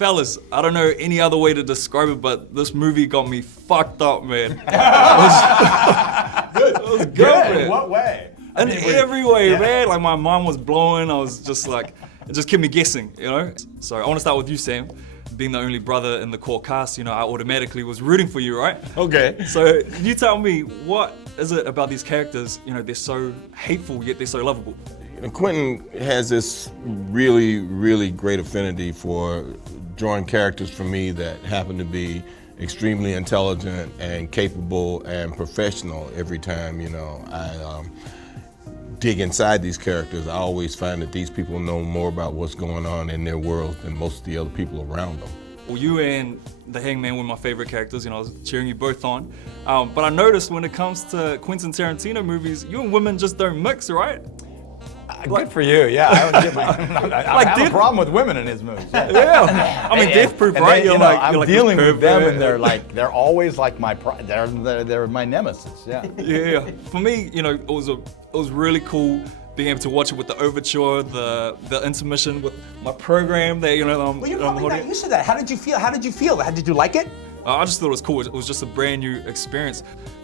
Fellas, I don't know any other way to describe it, but this movie got me fucked up, man. It was good, man. In what way? In every way, man. Like my mind was blowing. I was just like, it just kept me guessing, you know? So I want to start with you, Sam. Being the only brother in the core cast, you know, I automatically was rooting for you, right? Okay. So you tell me, what is it about these characters, you know, they're so hateful, yet they're so lovable? And Quentin has this really, really great affinity for drawing characters for me that happen to be extremely intelligent and capable and professional every time, you know, I dig inside these characters. I always find that these people know more about what's going on in their world than most of the other people around them. Well, you and the Hangman were my favorite characters, you know, I was cheering you both on. But I noticed when it comes to Quentin Tarantino movies, you and women just don't mix, right? Good for you, yeah. I have a problem with women in his movies. Yeah. I mean, Death Proof, right? I'm dealing with them, and they're always like they're my nemesis. Yeah. Yeah. For me, you know, it was really cool being able to watch it with the overture, the intermission with my program. That well, you're probably not used to that. How did you feel? Did you like it? I just thought it was cool. It was just a brand new experience.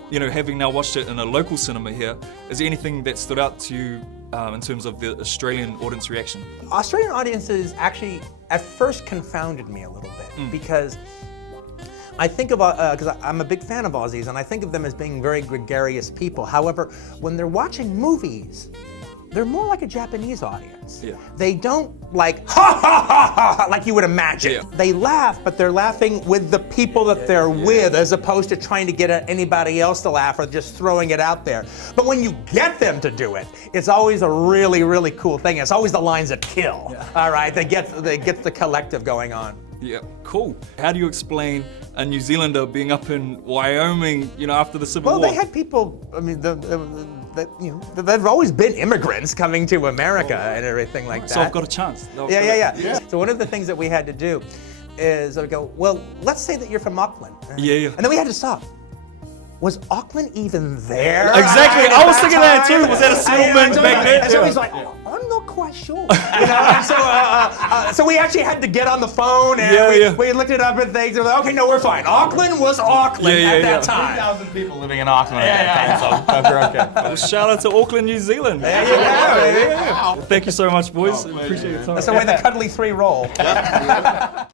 You know, having now watched it in a local cinema here, is there anything that stood out to you in terms of the Australian audience reaction? Australian audiences actually at first confounded me a little bit because I think of, because I'm a big fan of Aussies and I think of them as being very gregarious people. However, when they're watching movies, they're more like a Japanese audience. Yeah. They don't like ha ha ha ha like you would imagine. Yeah. They laugh, but they're laughing with the people that they're with, as opposed to trying to get anybody else to laugh or just throwing it out there. But when you get them to do it, it's always a really, really cool thing. It's always the lines that kill. Yeah. All right, they get the collective going on. Yeah, cool. How do you explain a New Zealander being up in Wyoming, you know, after the Civil War? Well, they had people. I mean, there've always been immigrants coming to America and everything like that. So I've got a chance. Yeah. So one of the things that we had to do is I would go, well, let's say that you're from Auckland. Yeah. And then we had to stop. Was Auckland even there? Exactly. I was thinking that too. Was that a settlement back then? And so he's like, I'm not quite sure. You know? And so we actually had to get on the phone and we looked it up and things. And we're like, okay, no, we're fine. Auckland was Auckland at that time. 3,000 people living in Auckland at that time, so we're okay. Well, shout out to Auckland, New Zealand. Yeah. Well, thank you so much, boys. Appreciate your time. That's the way the Cuddly Three roll.